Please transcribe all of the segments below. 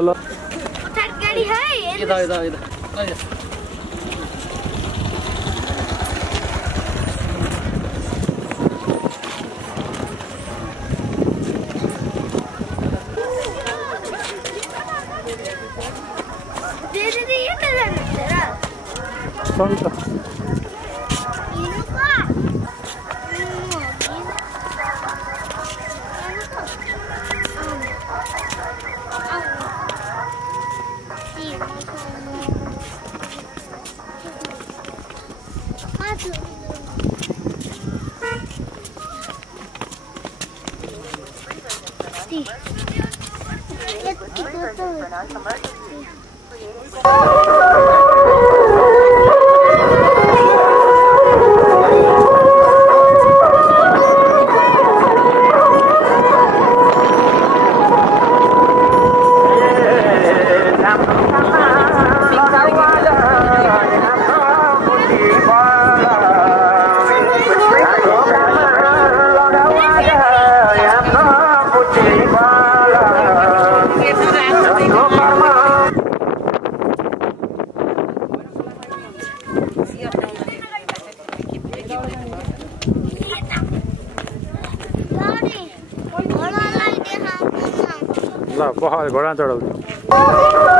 ल गाडी है यता यता यता ल पहाड घोडा चढाउँछु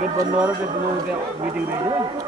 गेट बंद वाला तो मीटिंग रही है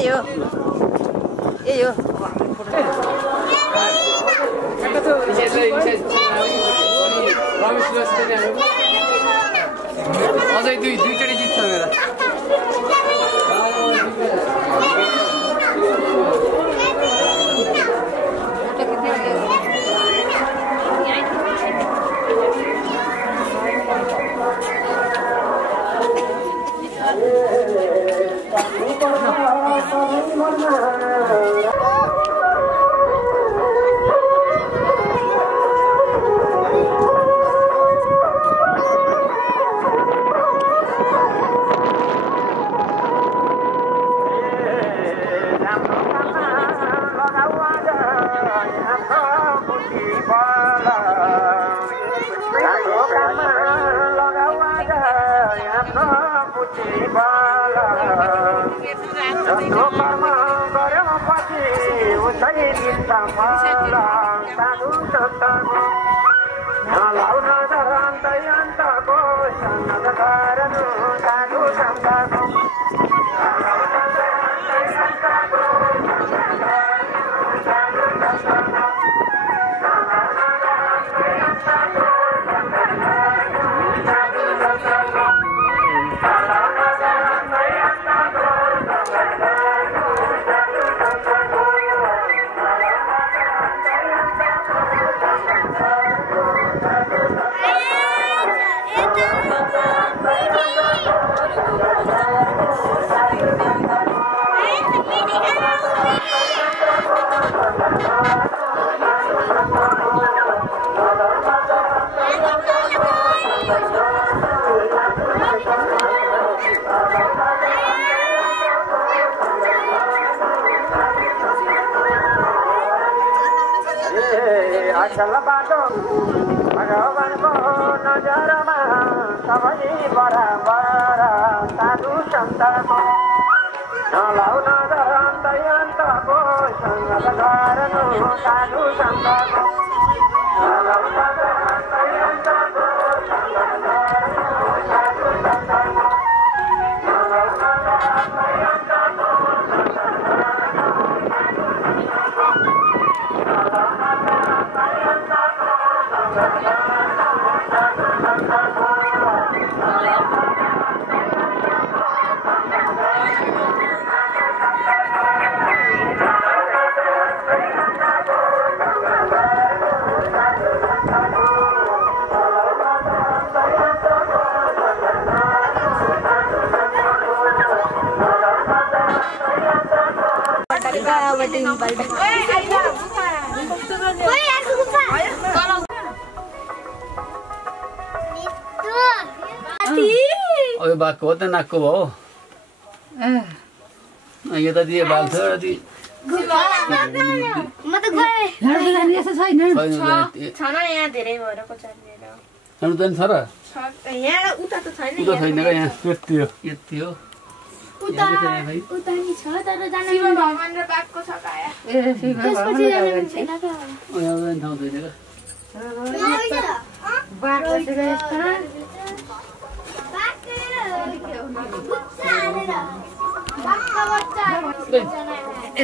यही हो यही हो अझै दुईचोटि जित्छ मेरो अचल बाटो भगवानको नजरमा सबै बराबर साधु सन्तको नलाउन दन्तयन्तको सङ्गत गर्नु साधु सन्तको नलाउन दन्तयन्तको सङ्गत गर्नु साधु सन्तको नलाउन दन्तयन्तको अब बाघको हो त नाकको भयो यो त दिए बाघ थियो र ती अनुदान छ र उता छैन क्या यहाँ यति हो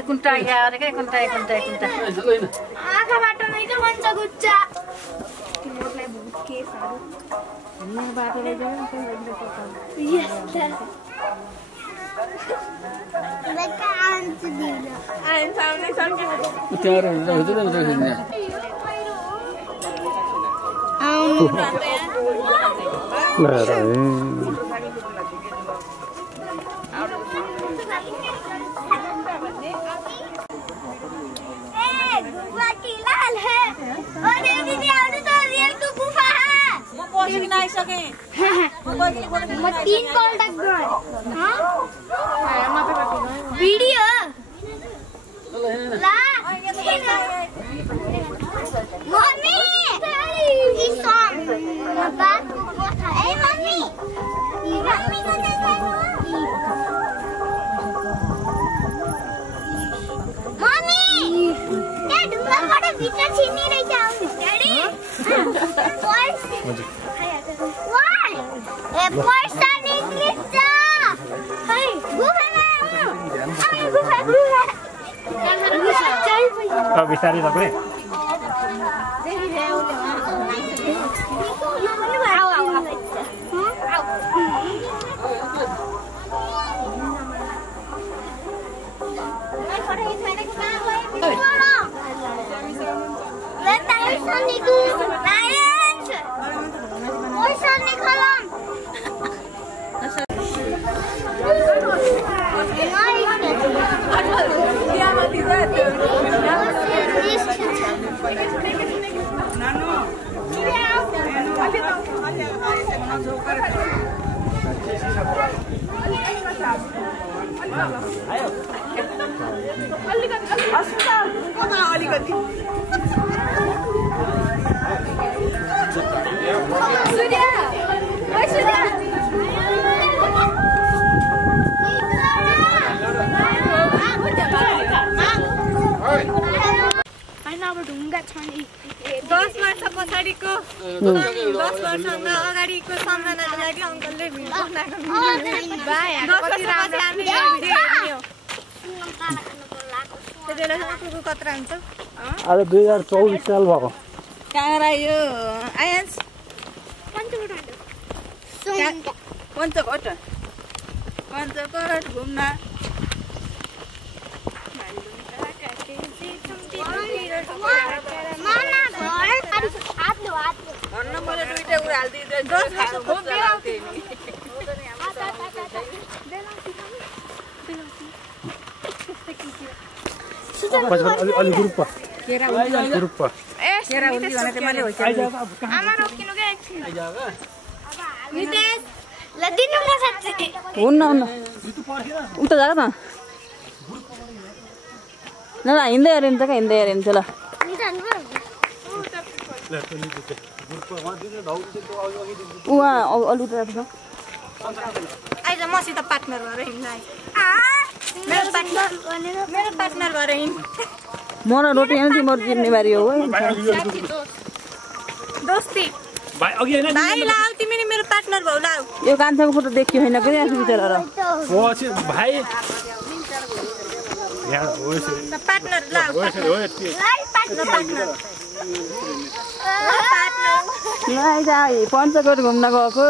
कुन्टा यहाँ के कुन्टा आँखाबाट नै त भन्छ गुच्चा वीडियो मम्मी भित्र छिर्ने रहेछ डैडी वाइ ए पर्स निक्लिन्छ खै गुफामा बिस्तारै तपाईँ अगाडिको सम्झनाको लागि अङ्कलले भिडियो कत्रा हुन्छ आज 2024 साल भएको कहाँ यो आयन्स पञ्चकोट घुम्न मैले दुईटा कुरा हालिदिँदै अलि ग्रुप हुन्न उता जाऊ न हिँड्दै हेऱ्यो नि त क्या हिँड्दै हेऱ्यो नि ल उहाँ अलि उता जान्छ आइज मसित पार्टनर भएर हिँड्नु मेरो पार्टनर भएर हिँड्नु म र रोटी होइन तिम्रो जिम्मेवारी हो दोस्ती भाइ लाऊ तिमी नि मेरो पार्टनर भौ लाऊ यो कान्छाको फोटो देखियो होइन कि यहाँ बिचरा भाइ पार्टनर लाऊ पञ्चकोट घुम्न गएको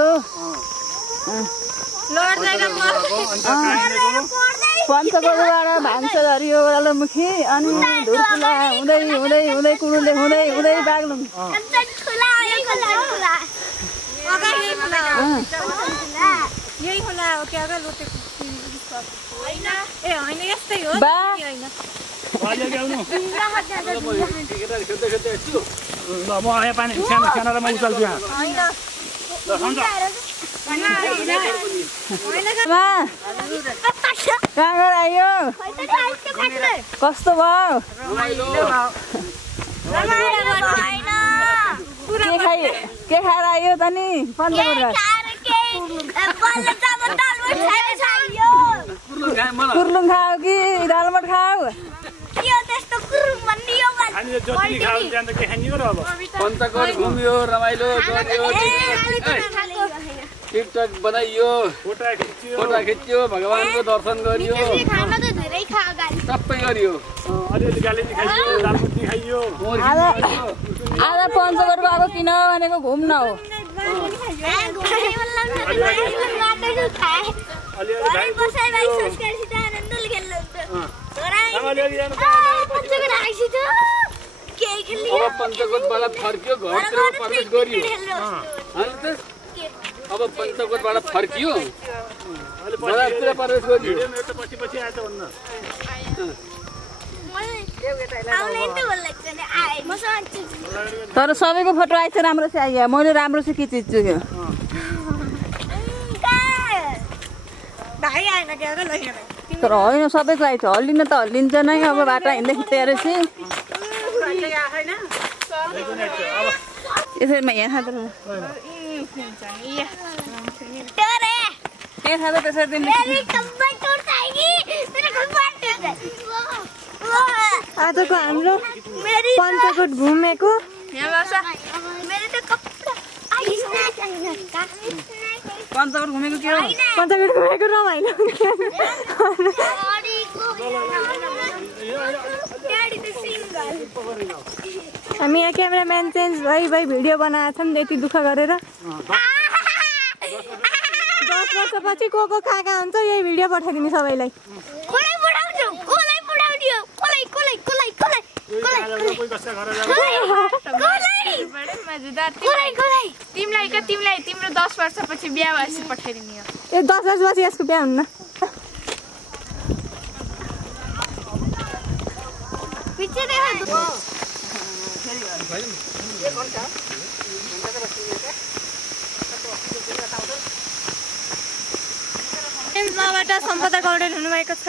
पञ्चकोटबाट भान्साघरी हो ओह्रालोमुखी अनि धुर्कुला हुँदै हुँदै हुँदै कुडुले हुँदै हुँदै बाग्लुङ यही खोला हो क्या लोटेको ए होइन यस्तै हो ल म आएँ पानी सानो र म उचाल्छु यहाँ कहाँबाट आयो कस्तो भयो के खाएर आयो त नि कुर्लुङ खाऊ कि दालमट खाऊ पञ्चकोट घुम्यो रमाइलो गर्यो टिकटक बनाइयो फोटा खिच्यो भगवानको दर्शन गरियो सबै गरियो आज पञ्चकोट गएको किन भनेको घुम्न हो अब पञ्चकोटबाट फर्कियो घरतिर प्रवेश गरियो अब पञ्चकोटबाट फर्कियो बजारतिर प्रवेश गरियो तर सबैको फोटो आइछ राम्रो चाहिँ आइयो मैले राम्रो चाहिँ खिचिदिन्छु त्यो तर होइन सबैको आइछ हल्लिन त हल्लिन्छ नै अब बाटो हिँड्दै खिच्दै रहेछ यसरी यहाँ खाँदा त्यसरी आजको हाम्रो पञ्चकोट घुमेको पञ्चकोट घुमेको के हो पञ्चकोट घुमेको रमाइलो हामी यहाँ क्यामेराम्यान चेन्ज भई भिडियो बनाएको छौँ यति दुःख गरेर 10 वर्षपछि को कहाँ हुन्छ यही भिडियो पठाइदिने सबैलाई तिमीलाई तिम्रो 10 वर्षपछि बिहा भएपछि पठाइदिने हो ए 10 वर्षपछि यसको बिहा हुन्न माबाट सम्पदा गौडेल हुनुभएको छ